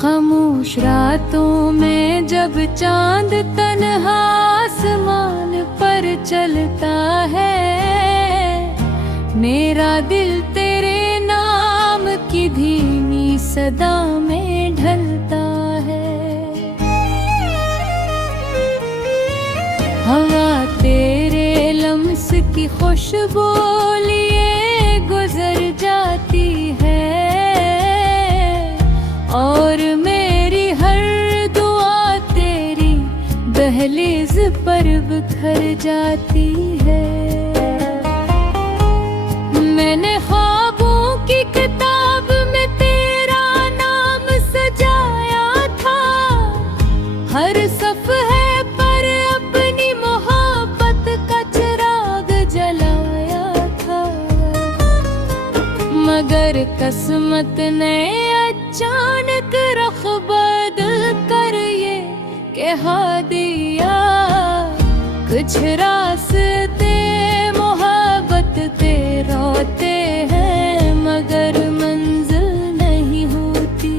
खामोश रातों में जब चांद तन्हा आसमान पर चलता है, मेरा दिल तेरे नाम की धीमी सदा में ढलता है। हवा तेरे लम्स की खुशबू लिए गुजर जाती है, और मेरी हर दुआ तेरी दहलीज पर बिखर जाती है। मैंने ख्वाबों की किताब में तेरा नाम सजाया था, हर सफ़हे पर अपनी मोहब्बत का चिराग जलाया था। मगर किस्मत ने अचानक रुख बदल कर ये कहा दिया, कुछ रास्ते मोहब्बत ते रोते हैं मगर मंजिल नहीं होती।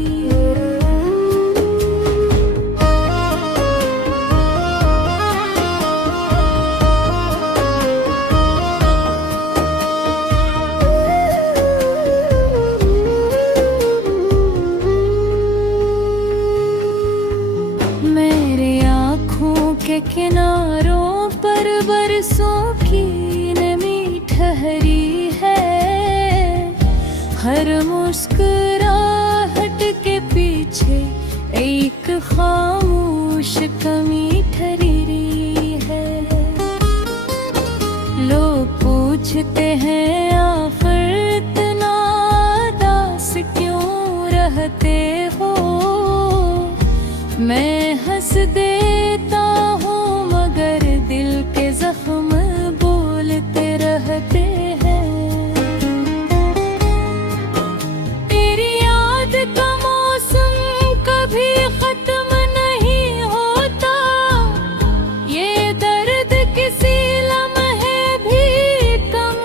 मेरे आँखों के किनारों पर बरसों की नमी ठहरी है, हर मुस्कुराहट के पीछे एक खामोश कमी ठहरी है। लोग पूछते हैं आखिर इतना उदास क्यों रहते हो, मैं हंस देता हूँ मगर दिल के जख्म बोलते रहते हैं। तेरी याद का मौसम कभी खत्म नहीं होता, ये दर्द किसी लम्हे भी कम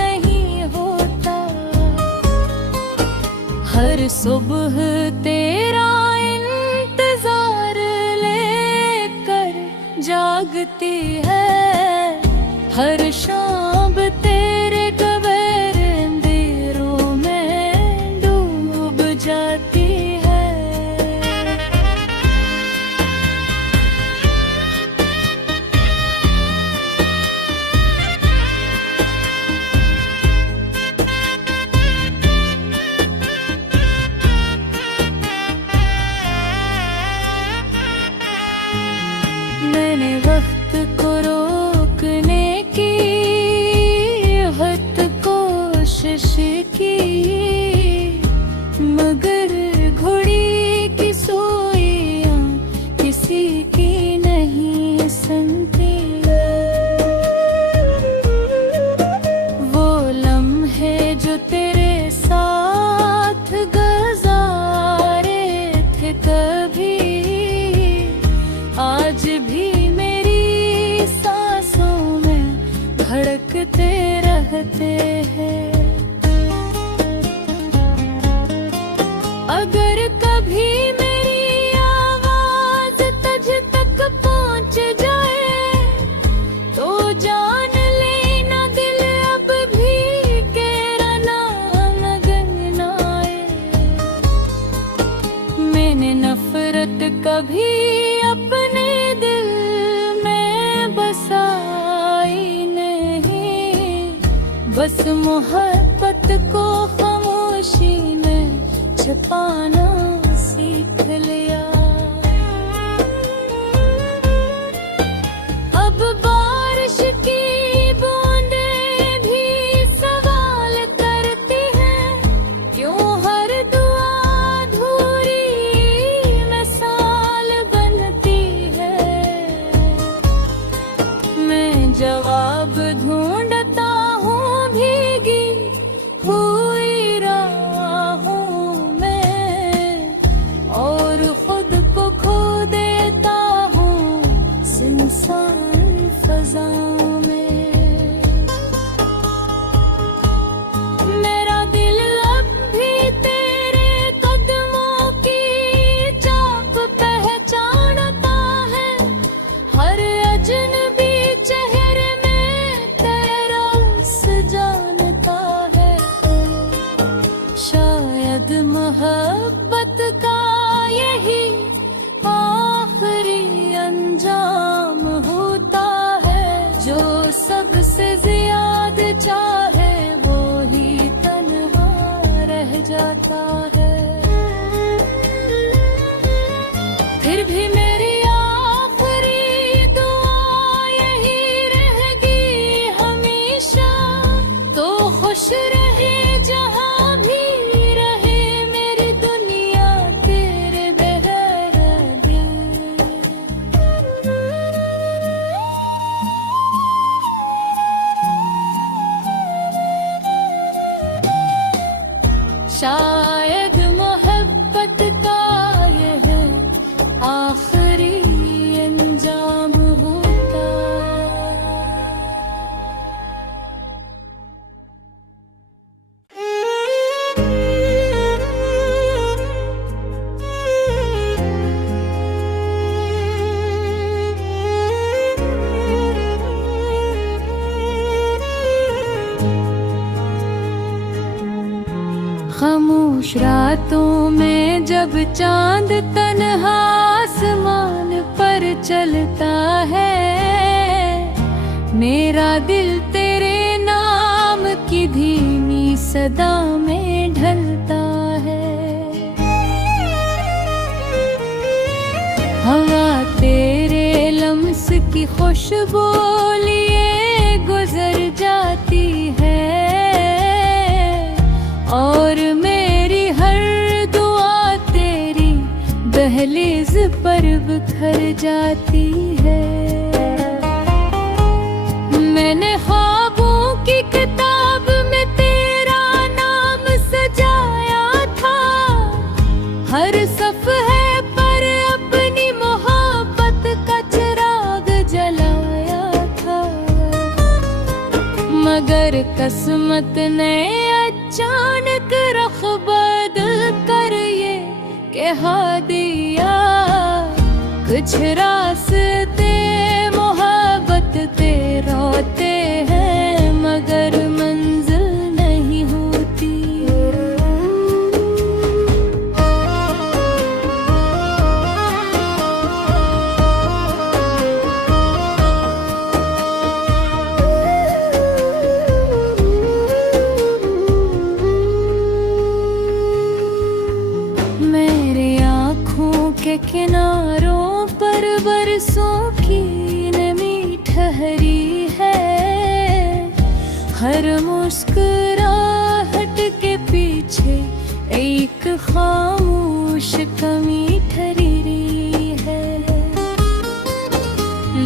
नहीं होता। हर सुबह तेरा जागती है, हर शाम तेरे गैर अंधेरों में डूब जाती है। मैंने वक्त को रोकने की हद कोशिश की, मगर घड़ी की सुइयां किसी की नहीं सुनती। वो लम्हे जो तेरे साथ गुजारे थे कभी, आज भी मेरी सांसों में धड़कते रहते हैं। अगर कभी मेरी आवाज तुझ तक पहुंच जाए, तो जान लेना दिल अब भी तेरा नाम गुनगुनाए। मैंने नफरत कभी अपने दिल में बसाई नहीं, बस मोहब्बत को खामोशी में छुपाना सीख लिया। अब बारिश की बूंदें भी सवाल करती हैं, क्यों हर दुआ अधूरी मिसाल बनती है। मैं जवाब ढूंढता हूँ भीगी हुई राहों में, और मोहब्बत का यही आखिरी अंजाम होता है। जो सबसे ज्यादा चाहे वो ही तन्हा रह जाता है। फिर भी मेरी आखिरी दुआ यही रहेगी हमेशा, तो खुश रहे जहां भी रहे मेरी दुनिया तेरे बगैर दिल। शायद मोहब्बत का यह आखिरी अंजाम होता। खामोश रातों में जब चांद तन्हा आसमान पर चलता है, मेरा दिल तेरे नाम की धीमी सदा में ढलता है। हवा तेरे लम्स की खुशबू लिए गुजर जाती है, और मेरी हर दुआ तेरी दहलीज पर बिखर जाती है। मैंने ख्वाबों की किताब में तेरा नाम सजाया था, हर सफ़हे पर अपनी मोहब्बत का चिराग जलाया था। मगर किस्मत ने अचानक रख बदल कर ये कहा दिया, कुछ रास्ते मोहब्बत ते रोते हैं मगर मंजिल नहीं होती। मेरे आँखों के किनारों पर बरसों की नमी ठहरी है, हर मुस्कुराहट के पीछे एक खामोश कमी ठहरी है।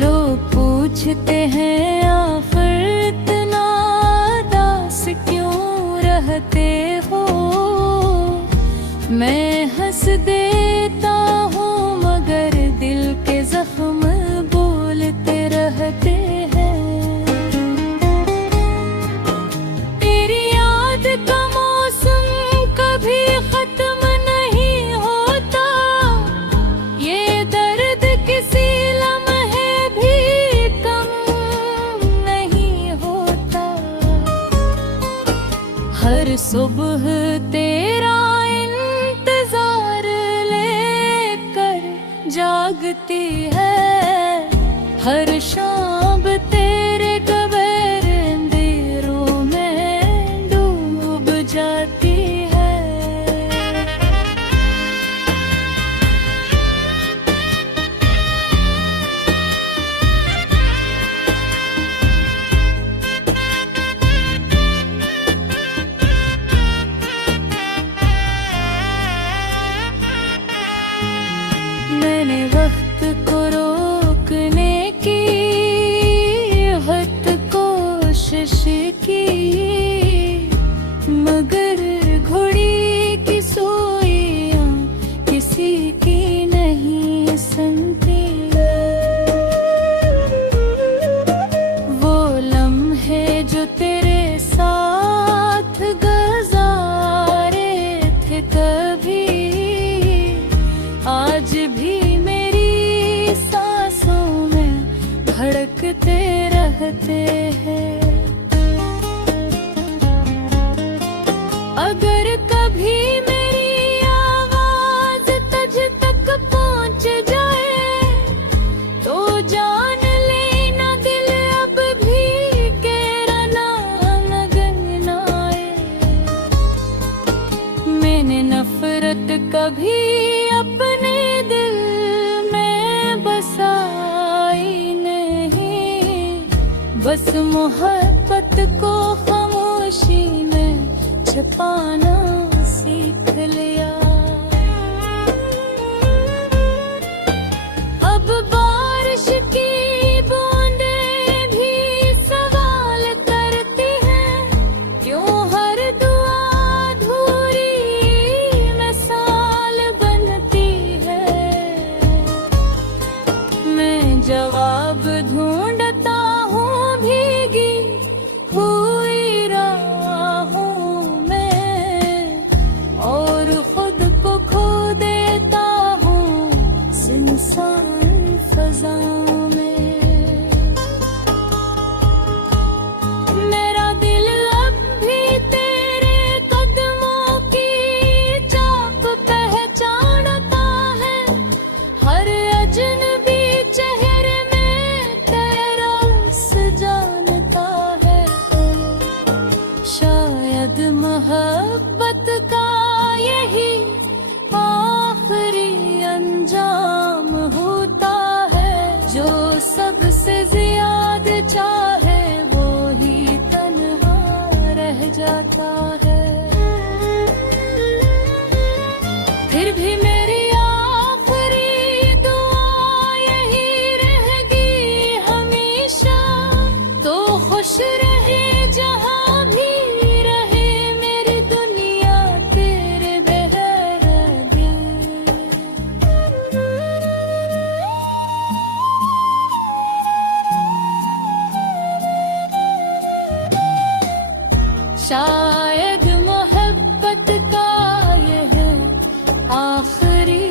लोग पूछते हैं आखिर इतना उदास क्यों रहते हो, मैं हंस देता हूँ मगर दिल के जख्म बोलते रहते हैं। तेरी याद का मौसम कभी खत्म नहीं होता, ये दर्द किसी लम्हे भी कम नहीं होता। हर सुबह तेरा जागती है, हर शाम तेरे कब्र अंधेरों में डूब जाती है। मैंने वक्त को रोकने की हद कोशिश की, मगर घोड़ी की सुइयां किसी की नहीं सुनती। वो लम्हे जो तेरे साथ गुजारे थे कभी, आज भी मेरी सांसों में धड़कते रहते हैं। अगर कभी मेरी कभी अपने दिल में बसाई नहीं, बस मोहब्बत को खामोशी में छुपाना सीख लिया। अब बारिश की बूंदें भी सवाल करती हैं, क्यों हर दुआ अधूरी मिसाल बनती है। मैं जवाब ढूंढता हूँ भीगी हुई राहों में, और खुद को खो देता हूँ सुनसान फज़ाओं में। मेरा दिल अब भी तेरे कदमों की चाप पहचानता है, हर अजनबी चेहरे में तेरा रस जानता है। शायद मोहब्बत का यही आखिरी अंजाम होता है, जो सबसे ज्यादा चाहे वो ही तन्हा रह जाता है। फिर भी मेरी आखिरी दुआ यही रहेगी हमेशा, तो खुश रहे जहाँ भी रहे मेरी दुनिया तेरे बगैर दिल। शायद मोहब्बत का यह आखिरी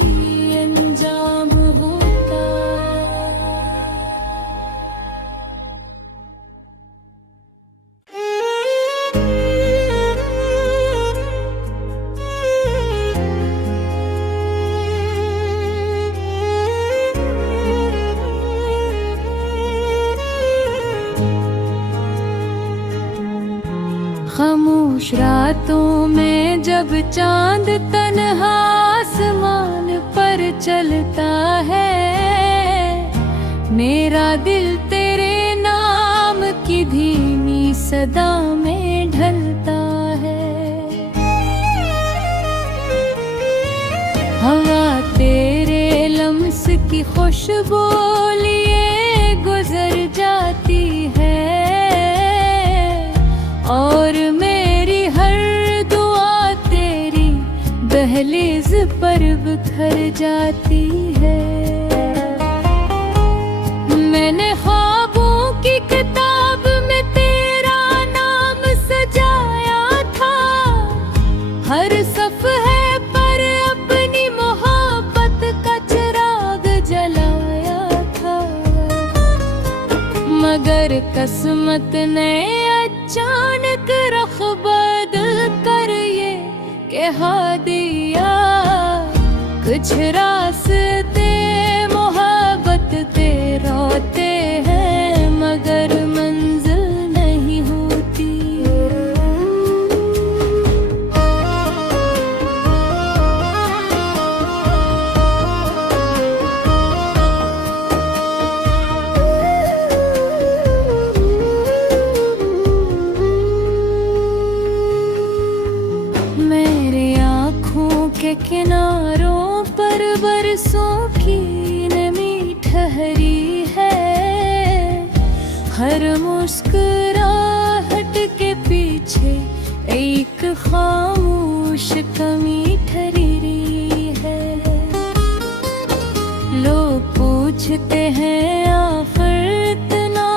अंजाम होता। खामोश रातों में जब चांद तन्हा आसमान पर चलता है, मेरा दिल तेरे नाम की धीमी सदा में ढलता है। हवा तेरे लम्स की खुशबू लिए गुजर जाती है, और मेरी हर दुआ तेरी दहलीज पर बिखर जाती है। मैंने ख्वाबों की किताब में तेरा नाम सजाया था, हर सफ़हे पर अपनी मोहब्बत का चिराग जलाया था। मगर किस्मत ने अचानक रख बदल कर ये कहा दिया, कुछ रास्ते मोहब्बत ते रोते हैं, मगर मंजिल नहीं होती। के किनारों पर बरसों की नमी ठहरी है, हर मुस्कुराहट के पीछे एक खामोश कमी ठहरी है। लोग पूछते हैं आखिर इतना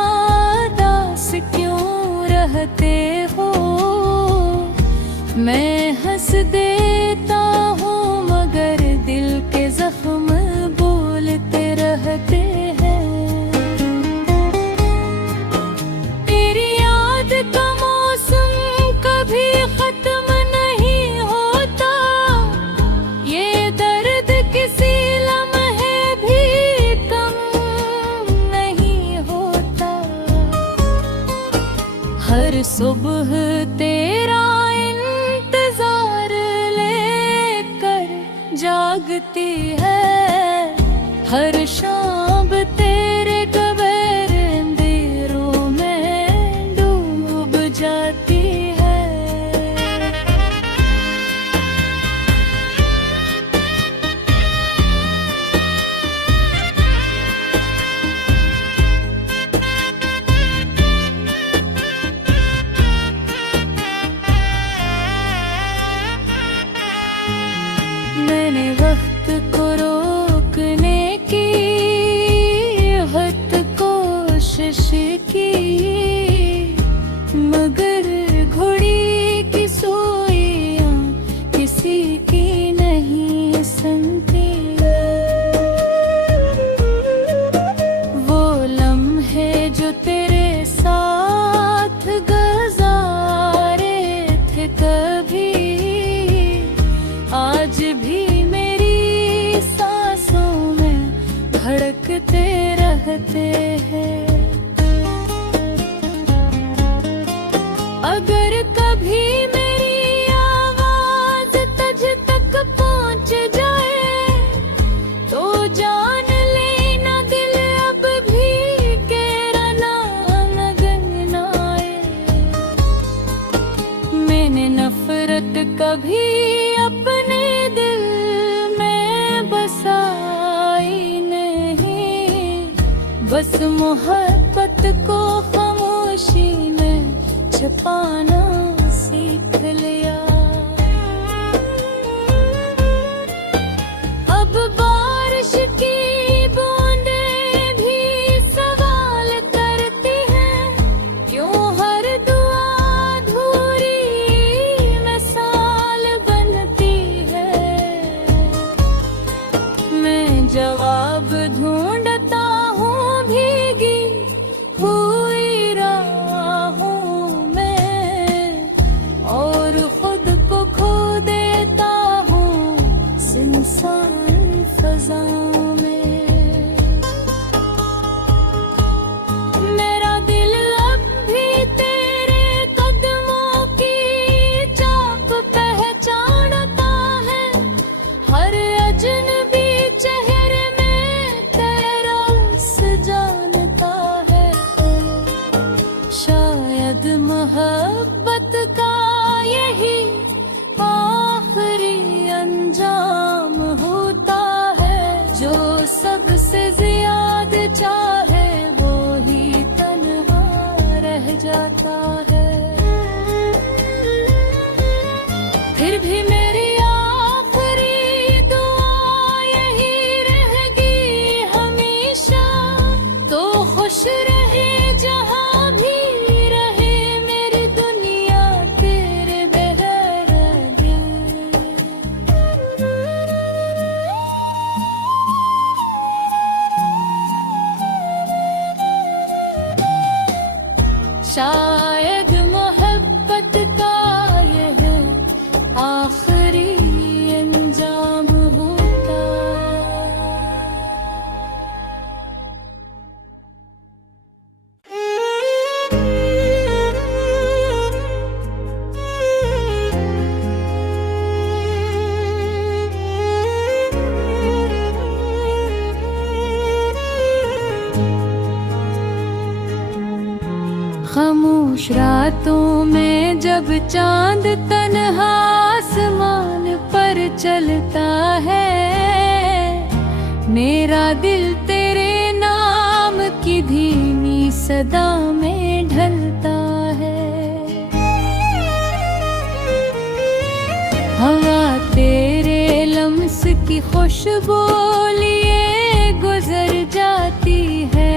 उदास क्यों रहते हो, मैं हंस देता हूँ मगर दिल के जख्म बोलते रहते हैं। तेरी याद का मौसम कभी खत्म नहीं होता, ये दर्द किसी लम्हे भी कम जागती है, हर शाम तेरे गबैर अंधेरों में डूब जाती है। मैंने वक्त को रोकने की हद कोशिश की, मगर घोड़ी की सुइयां किसी की नहीं सुनती। वो लम्हे जो तेरे साथ गुजारे थे कभी, आज भी मेरी सांसों में धड़कते रहते हैं। अगर कभी मेरी आवाज तुझ तक पहुंच जाए, तो जान लेना दिल अब भी तेरा नाम गुनगुनाए। मैंने नफरत कभी अपने दिल में बसाई नहीं, बस मोहब्बत को खामोशी में छुपाना सीख लिया। अब बारिश की बूंदें भी सवाल करती हैं, क्यों हर दुआ अधूरी मिसाल बनती है। मैं जवाब ढूंढता हूँ भीगी हुई राहों में, और खुद को खो देता हूँ सुनसान फज़ाओं में। मेरा दिल अब भी तेरे कदमों की चाप पहचानता है, हर अजनबी चेहरे में तेरा रस जानता है। शायद मोहब्बत का यही आखिरी अंजाम होता है, जो सबसे ज्यादा चाहे वो ही तन्हा रह जाता है। फिर भी मेरी आखिरी दुआ यही रहेगी हमेशा, तो खुश रहे जहाँ भी रहे मेरी दुनिया तेरे बगैर दिल। शायद मोहब्बत का यह आखिरी अंजाम होता। खामोश रातों में जब चांद तन्हा आसमान पर चलता है, मेरा दिल तेरे नाम की धीमी सदा में ढलता है। हवा तेरे लम्स की खुशबू लिए गुजर जाती है,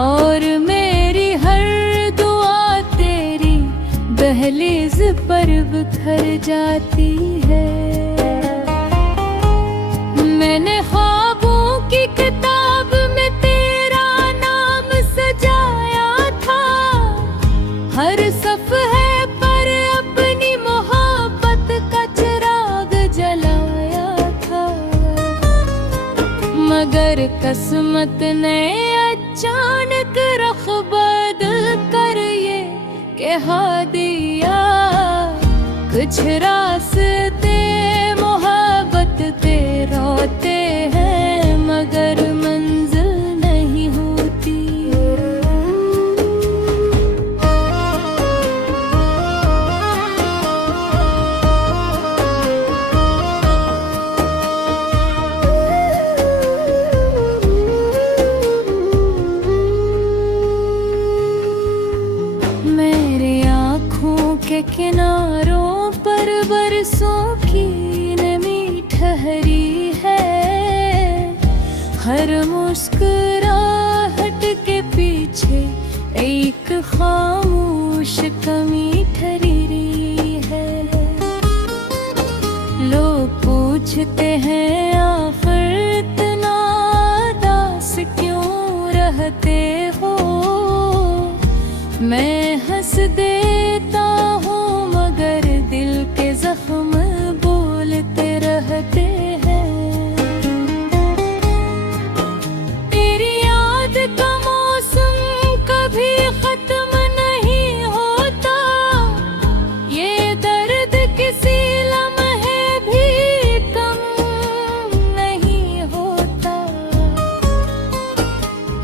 और मेरी हर दुआ तेरी दहलीज पर बिखर जाती है। मैंने ख्वाबों की किताब में तेरा नाम सजाया था, हर सफ़हे पर अपनी मोहब्बत का चिराग जलाया था। मगर किस्मत ने अचानक रख बदल कर ये कहा दिया, कुछ रास्ते की नमी ठहरी है, हर मुस्कुराहट के पीछे एक खामोश कमी ठहरी है। लोग पूछते हैं आखिर इतना उदास क्यों रहते हो, मैं हंस देता हूँ मगर दिल के जख्म बोलते रहते हैं। तेरी याद का मौसम कभी खत्म नहीं होता, ये दर्द किसी लम्हे भी कम नहीं होता।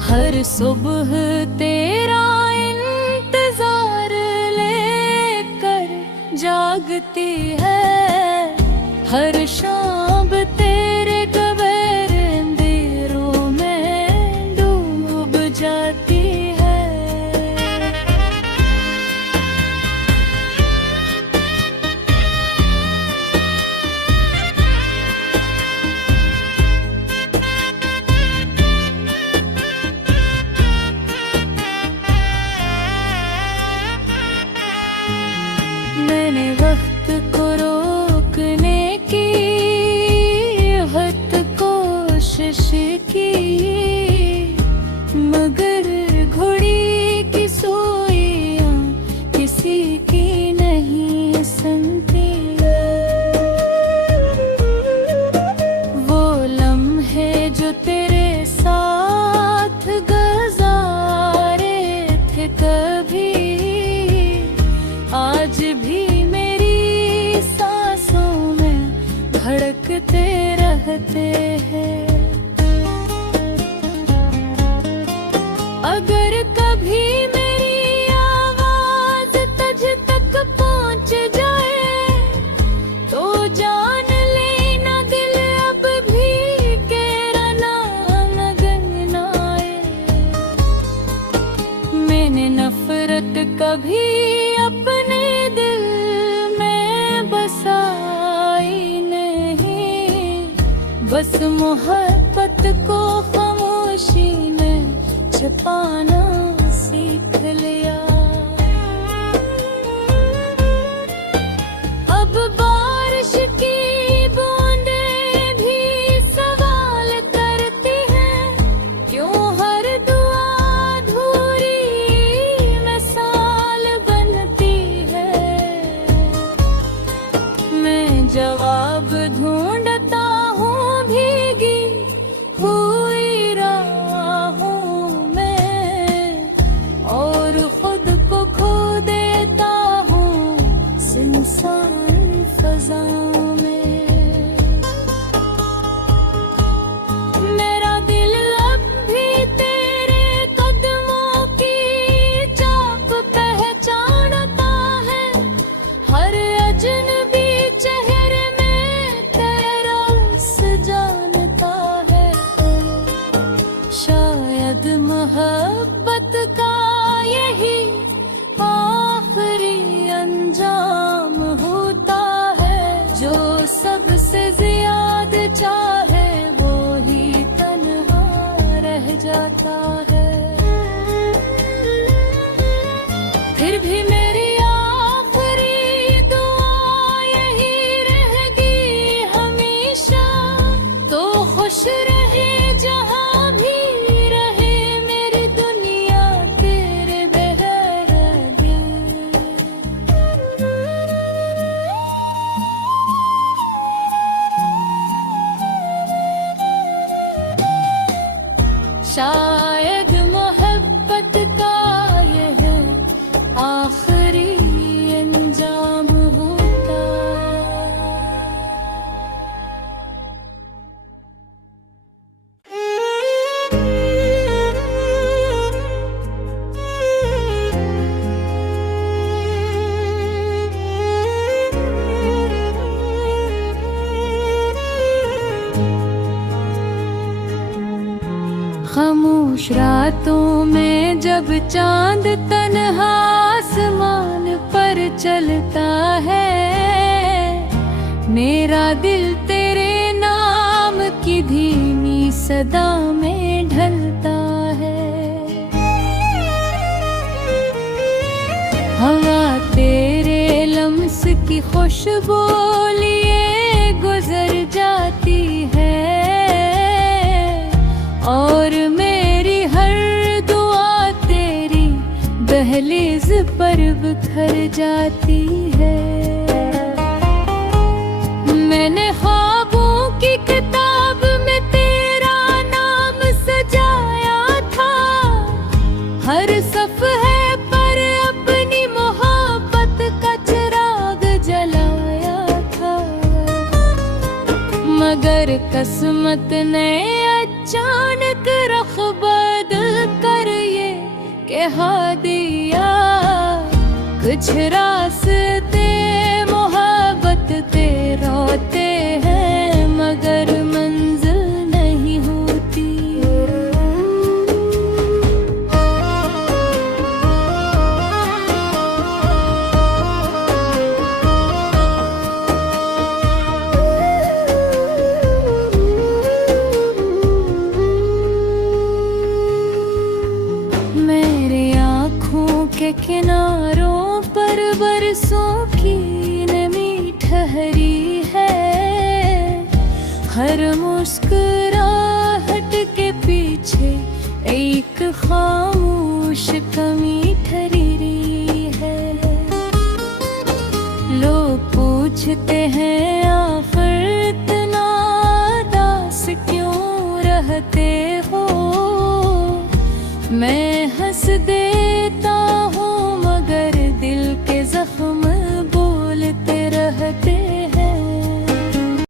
हर सुबह तेरा इंतजार लेकर जागती है, हर शाम तेरे बगैर अंधेरों में डूब जाती है। मैंने वक्त को रोकने की हद कोशिश की, मगर घड़ी की सुइयां किसी की नहीं सुनती। वो लम्हे जो तेरे साथ गुजारे थे कभी, आज भी मेरी सांसों में धड़कते रहते हैं। अगर कभी मेरी आवाज तुझ तक पहुंच जाए तो जान लेना दिल अब भी केरा ना गनगनाए। मैंने नफरत कभी अपने दिल में बसाई नहीं, बस मोहब्बत को खामोशी ने छुपाना सीख लिया। अब बारिश की बूंदें भी सवाल करती हैं, क्यों हर दुआ अधूरी मिसाल बनती है। मैं जवाब ढूंढता हूँ भीगी हुई राहों में, और खुद को खो देता हूँ सुनसान फज़ाओं में। मेरा दिल अब भी तेरे कदमों की चाप पहचानता है, हर अजनबी चेहरे में तेरा रस जानता है। शायद मोहब्बत का यही आखिरी अंजाम होता है, जो सबसे ज्यादा चाहे वो ही तन्हा रह जाता है। फिर भी मेरी आखिरी दुआ यही रहेगी हमेशा, तो खुश रहे जहाँ भी रहे मेरी दुनिया तेरे बगैर दिल। शायद मोहब्बत का यह आखिरी अंजाम होता। खामोश रातों में जब चांद तन्हा आसमान पर चलता है, मेरा दिल तेरे नाम की धीमी सदा में ढलता है। हवा तेरे लम्स की खुशबू लिए गुजर जाती है, और मेरी हर दुआ तेरी दहलीज पर बिखर जाती है। मैंने ख्वाबों की किताब में तेरा नाम सजाया था, हर सफ़हे पर अपनी मोहब्बत का चिराग जलाया था। मगर किस्मत ने अचानक रुख बदल कर ये कहा दिया, कुछ रास्ते मोहब्बत ते रोते हैं मगर मंजिल नहीं होती। मेरे आँखों के किनारों पर बरसों की नमी ठहरी है, हर मुस्कुराहट के पीछे एक खामोश कमी ठहरी है। लोग पूछते हैं आखिर इतना उदास क्यों रहते हो, मैं हंस देता